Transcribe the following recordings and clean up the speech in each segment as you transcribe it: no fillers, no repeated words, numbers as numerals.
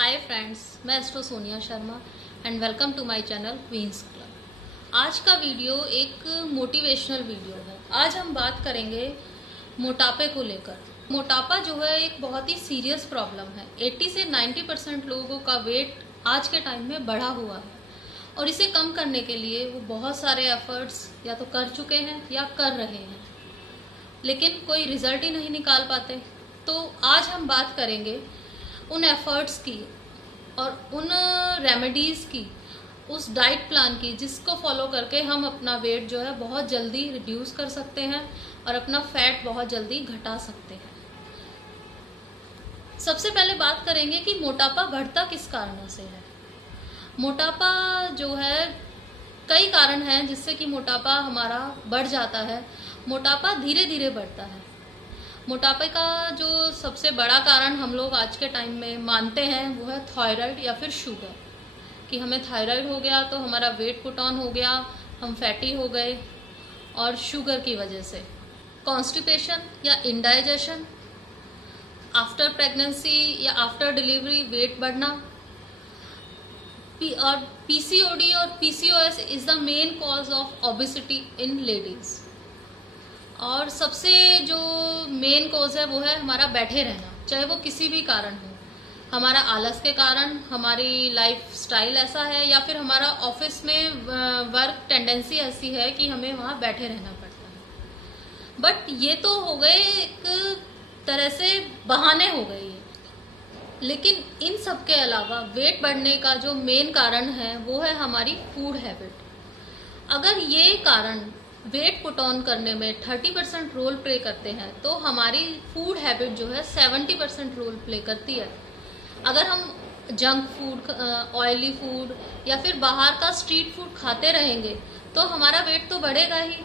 हाय friends, मैं Astro Sonia Sharma and welcome to my channel Queens Club. आज का वीडियो एक मोटिवेशनल वीडियो है। आज हम बात करेंगे मोटापे को लेकर। मोटापा जो है एक बहुत ही सीरियस प्रॉब्लम है। 80 से 90% लोगों का वेट आज के टाइम में बढ़ा हुआ है और इसे कम करने के लिए वो बहुत सारे एफर्ट्स या तो कर चुके हैं या कर रहे हैं, लेकिन कोई रिजल्ट ही नहीं निकाल पाते। तो आज हम बात करेंगे उन एफर्ट्स की और उन रेमेडीज की, उस डाइट प्लान की जिसको फॉलो करके हम अपना वेट जो है बहुत जल्दी रिड्यूस कर सकते हैं और अपना फैट बहुत जल्दी घटा सकते हैं। सबसे पहले बात करेंगे कि मोटापा बढ़ता किस कारणों से है। मोटापा जो है, कई कारण हैं जिससे कि मोटापा हमारा बढ़ जाता है। मोटापा धीरे धीरे बढ़ता है। मोटापे का जो सबसे बड़ा कारण हम लोग आज के टाइम में मानते हैं वो है थायराइड या फिर शुगर, कि हमें थायराइड हो गया तो हमारा वेट पुट ऑन हो गया, हम फैटी हो गए। और शुगर की वजह से कॉन्स्टिपेशन या इंडाइजेशन, आफ्टर प्रेगनेंसी या आफ्टर डिलीवरी वेट बढ़ना, और पीसीओडी और PCOS is the main cause of obesity in ladies. और सबसे जो मेन कॉज है वो है हमारा बैठे रहना, चाहे वो किसी भी कारण हो। हमारा आलस के कारण, हमारी लाइफ स्टाइल ऐसा है, या फिर हमारा ऑफिस में वर्क टेंडेंसी ऐसी है कि हमें वहां बैठे रहना पड़ता है। बट ये तो हो गए एक तरह से बहाने हो गए ये। लेकिन इन सब के अलावा वेट बढ़ने का जो मेन कारण है वो है हमारी फूड हैबिट। अगर ये कारण वेट पुट ऑन करने में 30% रोल प्ले करते हैं तो हमारी फूड हैबिट जो है 70% रोल प्ले करती है। अगर हम जंक फूड, ऑयली फूड या फिर बाहर का स्ट्रीट फूड खाते रहेंगे तो हमारा वेट तो बढ़ेगा ही।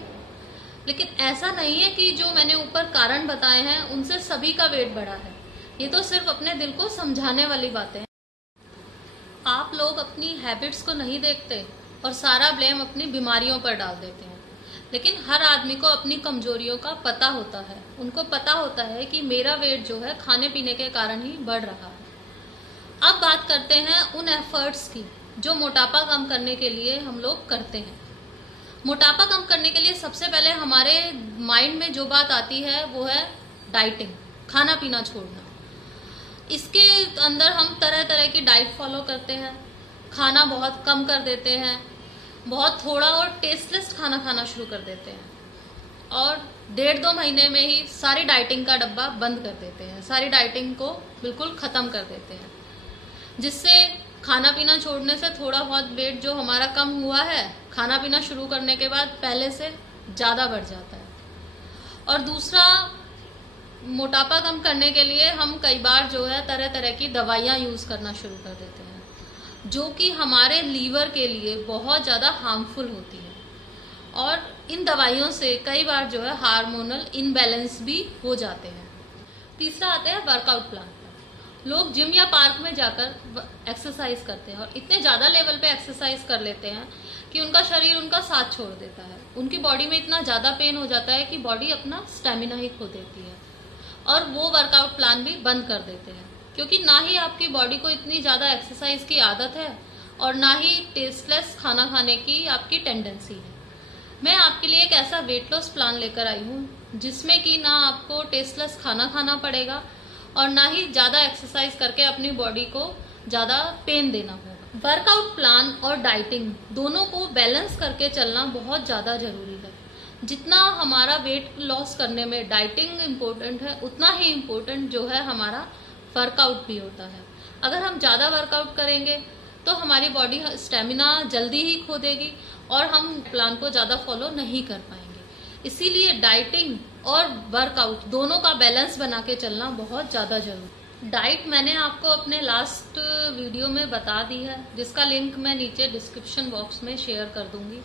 लेकिन ऐसा नहीं है कि जो मैंने ऊपर कारण बताए हैं उनसे सभी का वेट बढ़ा है। ये तो सिर्फ अपने दिल को समझाने वाली बातें हैं। आप लोग अपनी हैबिट्स को नहीं देखते और सारा ब्लेम अपनी बीमारियों पर डाल देते हैं। लेकिन हर आदमी को अपनी कमजोरियों का पता होता है। उनको पता होता है कि मेरा वेट जो है खाने पीने के कारण ही बढ़ रहा है। अब बात करते हैं उन एफर्ट्स की जो मोटापा कम करने के लिए हम लोग करते हैं। मोटापा कम करने के लिए सबसे पहले हमारे माइंड में जो बात आती है वो है डाइटिंग, खाना पीना छोड़ना। इसके अंदर हम तरह तरह की डाइट फॉलो करते हैं, खाना बहुत कम कर देते हैं, बहुत थोड़ा और टेस्टलेस खाना खाना शुरू कर देते हैं और 1.5-2 महीने में ही सारी डाइटिंग का डब्बा बंद कर देते हैं, सारी डाइटिंग को बिल्कुल खत्म कर देते हैं। जिससे खाना पीना छोड़ने से थोड़ा बहुत वेट जो हमारा कम हुआ है, खाना पीना शुरू करने के बाद पहले से ज्यादा बढ़ जाता है। और दूसरा, मोटापा कम करने के लिए हम कई बार जो है तरह तरह की दवाइयां यूज करना शुरू कर देते हैं जो कि हमारे लीवर के लिए बहुत ज़्यादा हार्मफुल होती है। और इन दवाइयों से कई बार जो है हार्मोनल इनबैलेंस भी हो जाते हैं। तीसरा आता है वर्कआउट प्लान। लोग जिम या पार्क में जाकर एक्सरसाइज करते हैं और इतने ज़्यादा लेवल पे एक्सरसाइज कर लेते हैं कि उनका शरीर उनका साथ छोड़ देता है। उनकी बॉडी में इतना ज़्यादा पेन हो जाता है कि बॉडी अपना स्टेमिना ही खो देती है और वो वर्कआउट प्लान भी बंद कर देते हैं, क्योंकि ना ही आपकी बॉडी को इतनी ज्यादा एक्सरसाइज की आदत है और ना ही टेस्टलेस खाना खाने की आपकी टेंडेंसी है। मैं आपके लिए एक ऐसा वेट लॉस प्लान लेकर आई हूँ जिसमें कि ना आपको टेस्टलेस खाना खाना पड़ेगा और ना ही ज्यादा एक्सरसाइज करके अपनी बॉडी को ज्यादा पेन देना होगा। वर्कआउट प्लान और डाइटिंग दोनों को बैलेंस करके चलना बहुत ज्यादा जरूरी है। जितना हमारा वेट लॉस करने में डाइटिंग इम्पोर्टेंट है, उतना ही इम्पोर्टेंट जो है हमारा वर्कआउट भी होता है। अगर हम ज्यादा वर्कआउट करेंगे तो हमारी बॉडी स्टेमिना जल्दी ही खो देगी और हम प्लान को ज्यादा फॉलो नहीं कर पाएंगे। इसीलिए डाइटिंग और वर्कआउट दोनों का बैलेंस बना के चलना बहुत ज्यादा जरूरी। डाइट मैंने आपको अपने लास्ट वीडियो में बता दी है, जिसका लिंक मैं नीचे डिस्क्रिप्शन बॉक्स में शेयर कर दूंगी।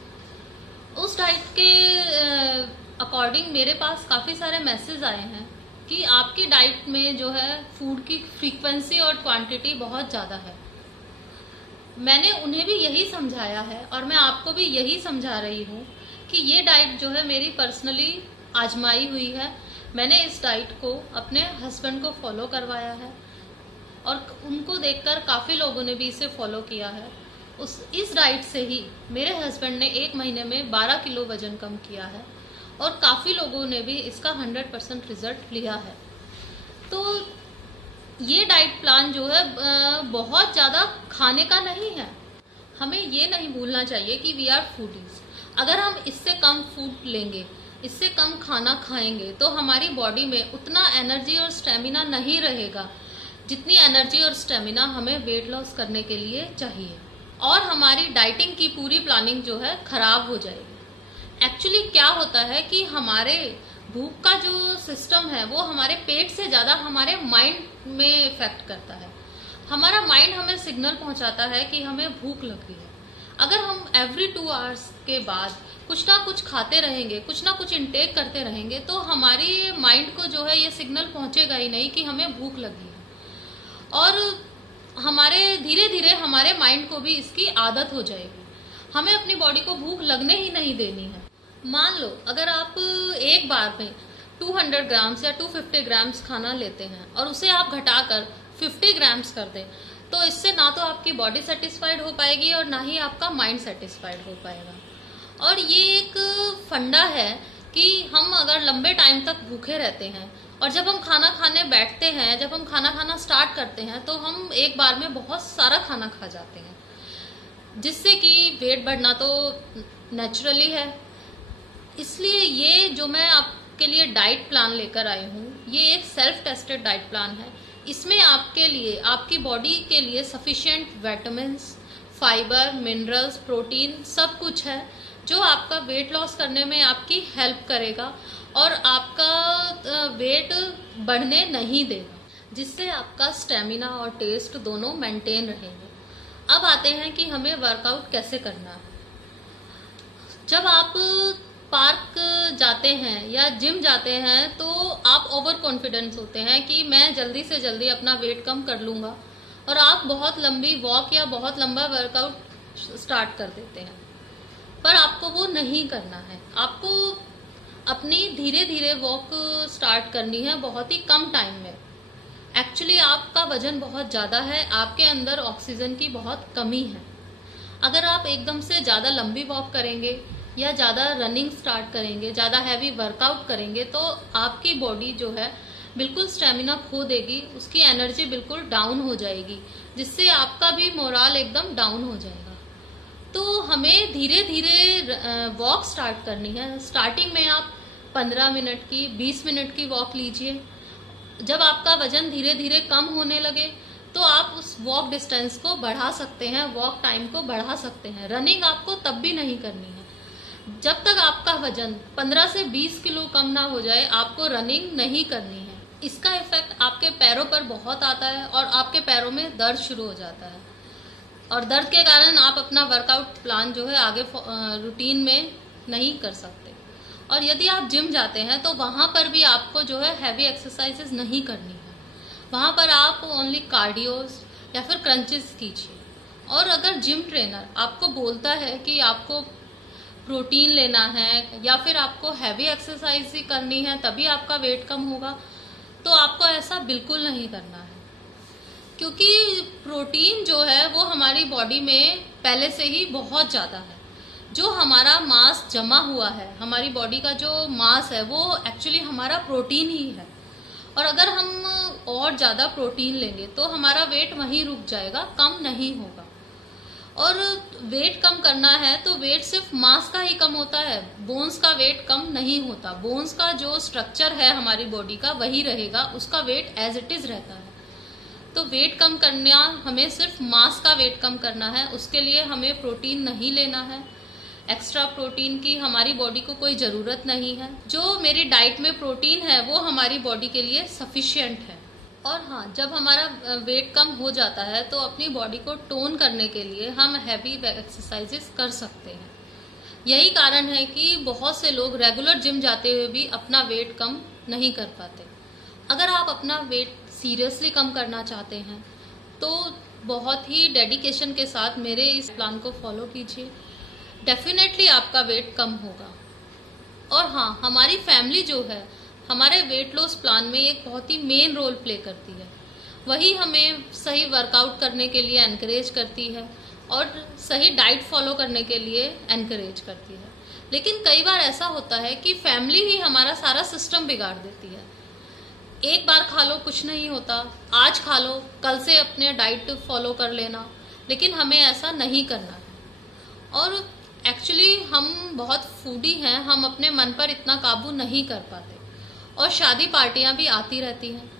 उस डाइट के अकॉर्डिंग मेरे पास काफी सारे मैसेज आए हैं कि आपकी डाइट में जो है फूड की फ्रीक्वेंसी और क्वांटिटी बहुत ज्यादा है। मैंने उन्हें भी यही समझाया है और मैं आपको भी यही समझा रही हूँ कि ये डाइट जो है मेरी पर्सनली आजमाई हुई है। मैंने इस डाइट को अपने हस्बैंड को फॉलो करवाया है और उनको देखकर काफ़ी लोगों ने भी इसे फॉलो किया है। इस डाइट से ही मेरे हस्बैंड ने 1 महीने में 12 किलो वजन कम किया है और काफ़ी लोगों ने भी इसका 100% रिजल्ट लिया है। तो ये डाइट प्लान जो है बहुत ज़्यादा खाने का नहीं है। हमें ये नहीं भूलना चाहिए कि वी आर फूडीज। अगर हम इससे कम फूड लेंगे, इससे कम खाना खाएंगे, तो हमारी बॉडी में उतना एनर्जी और स्टेमिना नहीं रहेगा जितनी एनर्जी और स्टेमिना हमें वेट लॉस करने के लिए चाहिए, और हमारी डाइटिंग की पूरी प्लानिंग जो है खराब हो जाएगी। एक्चुअली क्या होता है कि हमारे भूख का जो सिस्टम है वो हमारे पेट से ज्यादा हमारे माइंड में इफेक्ट करता है। हमारा माइंड हमें सिग्नल पहुंचाता है कि हमें भूख लगी है। अगर हम एवरी 2 आवर्स के बाद कुछ ना कुछ खाते रहेंगे, कुछ ना कुछ इंटेक करते रहेंगे, तो हमारी माइंड को जो है ये सिग्नल पहुंचेगा ही नहीं कि हमें भूख लगी है, और हमारे धीरे धीरे हमारे माइंड को भी इसकी आदत हो जाएगी। हमें अपनी बॉडी को भूख लगने ही नहीं देनी है। मान लो अगर आप एक बार में 200 ग्राम्स या 250 ग्राम्स खाना लेते हैं और उसे आप घटाकर 50 ग्राम्स कर दें, तो इससे ना तो आपकी बॉडी सेटिस्फाइड हो पाएगी और ना ही आपका माइंड सेटिस्फाइड हो पाएगा। और ये एक फंडा है कि हम अगर लंबे टाइम तक भूखे रहते हैं और जब हम खाना खाने बैठते हैं, जब हम खाना खाना स्टार्ट करते हैं, तो हम एक बार में बहुत सारा खाना खा जाते हैं, जिससे कि वेट बढ़ना तो नेचुरली है। इसलिए ये जो मैं आपके लिए डाइट प्लान लेकर आई हूँ, ये एक सेल्फ टेस्टेड डाइट प्लान है। इसमें आपके लिए, आपकी बॉडी के लिए sufficient vitamins, fibre, minerals, protein सब कुछ है जो आपका वेट लॉस करने में आपकी हेल्प करेगा और आपका वेट बढ़ने नहीं देगा, जिससे आपका स्टेमिना और टेस्ट दोनों मेंटेन रहेंगे। अब आते हैं कि हमें वर्कआउट कैसे करना है। जब आप पार्क जाते हैं या जिम जाते हैं तो आप ओवर कॉन्फिडेंस होते हैं कि मैं जल्दी से जल्दी अपना वेट कम कर लूंगा, और आप बहुत लंबी वॉक या बहुत लंबा वर्कआउट स्टार्ट कर देते हैं। पर आपको वो नहीं करना है। आपको अपनी धीरे धीरे वॉक स्टार्ट करनी है, बहुत ही कम टाइम में। एक्चुअली आपका वजन बहुत ज़्यादा है, आपके अंदर ऑक्सीजन की बहुत कमी है। अगर आप एकदम से ज़्यादा लंबी वॉक करेंगे या ज़्यादा रनिंग स्टार्ट करेंगे, ज़्यादा हैवी वर्कआउट करेंगे, तो आपकी बॉडी जो है बिल्कुल स्टेमिना खो देगी, उसकी एनर्जी बिल्कुल डाउन हो जाएगी, जिससे आपका भी मोराल एकदम डाउन हो जाएगा। तो हमें धीरे धीरे वॉक स्टार्ट करनी है। स्टार्टिंग में आप 15 मिनट की, 20 मिनट की वॉक लीजिए। जब आपका वजन धीरे धीरे कम होने लगे तो आप उस वॉक डिस्टेंस को बढ़ा सकते हैं, वॉक टाइम को बढ़ा सकते हैं। रनिंग आपको तब भी नहीं करनी है। जब तक आपका वजन 15 से 20 किलो कम ना हो जाए, आपको रनिंग नहीं करनी है। इसका इफेक्ट आपके पैरों पर बहुत आता है और आपके पैरों में दर्द शुरू हो जाता है, और दर्द के कारण आप अपना वर्कआउट प्लान जो है आगे रूटीन में नहीं कर सकते। और यदि आप जिम जाते हैं तो वहां पर भी आपको जो है हैवी एक्सरसाइजेस नहीं करनी है। वहां पर आप ओनली कार्डियोस या फिर क्रंचेस कीजिए। और अगर जिम ट्रेनर आपको बोलता है कि आपको प्रोटीन लेना है या फिर आपको हैवी एक्सरसाइज ही करनी है तभी आपका वेट कम होगा, तो आपको ऐसा बिल्कुल नहीं करना है। क्योंकि प्रोटीन जो है वो हमारी बॉडी में पहले से ही बहुत ज़्यादा है। जो हमारा मांस जमा हुआ है, हमारी बॉडी का जो मांस है वो एक्चुअली हमारा प्रोटीन ही है। और अगर हम और ज़्यादा प्रोटीन लेंगे तो हमारा वेट वहीं रुक जाएगा, कम नहीं होगा। और वेट कम करना है तो वेट सिर्फ मांस का ही कम होता है, बोन्स का वेट कम नहीं होता। बोन्स का जो स्ट्रक्चर है हमारी बॉडी का वही रहेगा, उसका वेट एज इट इज रहता है। तो वेट कम करना, हमें सिर्फ मांस का वेट कम करना है, उसके लिए हमें प्रोटीन नहीं लेना है। एक्स्ट्रा प्रोटीन की हमारी बॉडी को कोई ज़रूरत नहीं है। जो मेरी डाइट में प्रोटीन है वो हमारी बॉडी के लिए सफिशिएंट है। और हाँ, जब हमारा वेट कम हो जाता है तो अपनी बॉडी को टोन करने के लिए हम हैवी एक्सरसाइजेस कर सकते हैं। यही कारण है कि बहुत से लोग रेगुलर जिम जाते हुए भी अपना वेट कम नहीं कर पाते। अगर आप अपना वेट सीरियसली कम करना चाहते हैं तो बहुत ही डेडिकेशन के साथ मेरे इस प्लान को फॉलो कीजिए। डेफिनेटली आपका वेट कम होगा। और हाँ, हमारी फैमिली जो है हमारे वेट लॉस प्लान में एक बहुत ही मेन रोल प्ले करती है। वही हमें सही वर्कआउट करने के लिए एनकरेज करती है और सही डाइट फॉलो करने के लिए एनकरेज करती है। लेकिन कई बार ऐसा होता है कि फैमिली ही हमारा सारा सिस्टम बिगाड़ देती है। एक बार खा लो कुछ नहीं होता, आज खा लो कल से अपने डाइट फॉलो कर लेना, लेकिन हमें ऐसा नहीं करना है। और एक्चुअली हम बहुत फूडी हैं, हम अपने मन पर इतना काबू नहीं कर पाते और शादी पार्टियां भी आती रहती हैं।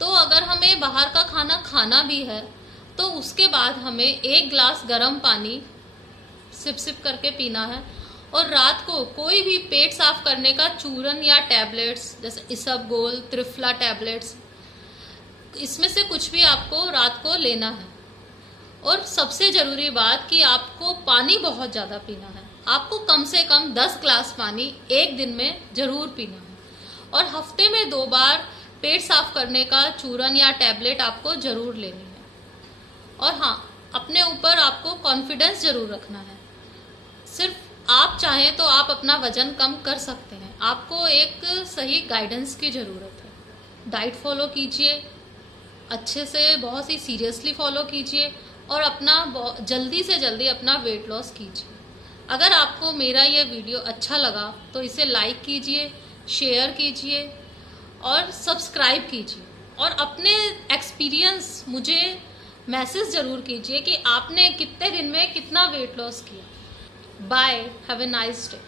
तो अगर हमें बाहर का खाना खाना भी है तो उसके बाद हमें 1 ग्लास गर्म पानी सिप सिप करके पीना है। और रात को कोई भी पेट साफ करने का चूरन या टैबलेट्स जैसे इसबगोल, त्रिफला टैबलेट्स, इसमें से कुछ भी आपको रात को लेना है। और सबसे जरूरी बात कि आपको पानी बहुत ज्यादा पीना है। आपको कम से कम 10 ग्लास पानी एक दिन में जरूर पीना है। और हफ्ते में 2 बार पेट साफ करने का चूरन या टैबलेट आपको जरूर लेनी है। और हाँ, अपने ऊपर आपको कॉन्फिडेंस जरूर रखना है। सिर्फ आप चाहें तो आप अपना वजन कम कर सकते हैं, आपको एक सही गाइडेंस की जरूरत है। डाइट फॉलो कीजिए अच्छे से, बहुत ही सीरियसली फॉलो कीजिए और अपना जल्दी से जल्दी अपना वेट लॉस कीजिए। अगर आपको मेरा ये वीडियो अच्छा लगा तो इसे लाइक कीजिए, शेयर कीजिए और सब्सक्राइब कीजिए। और अपने एक्सपीरियंस मुझे मैसेज जरूर कीजिए कि आपने कितने दिन में कितना वेट लॉस किया। Bye, have a nice day.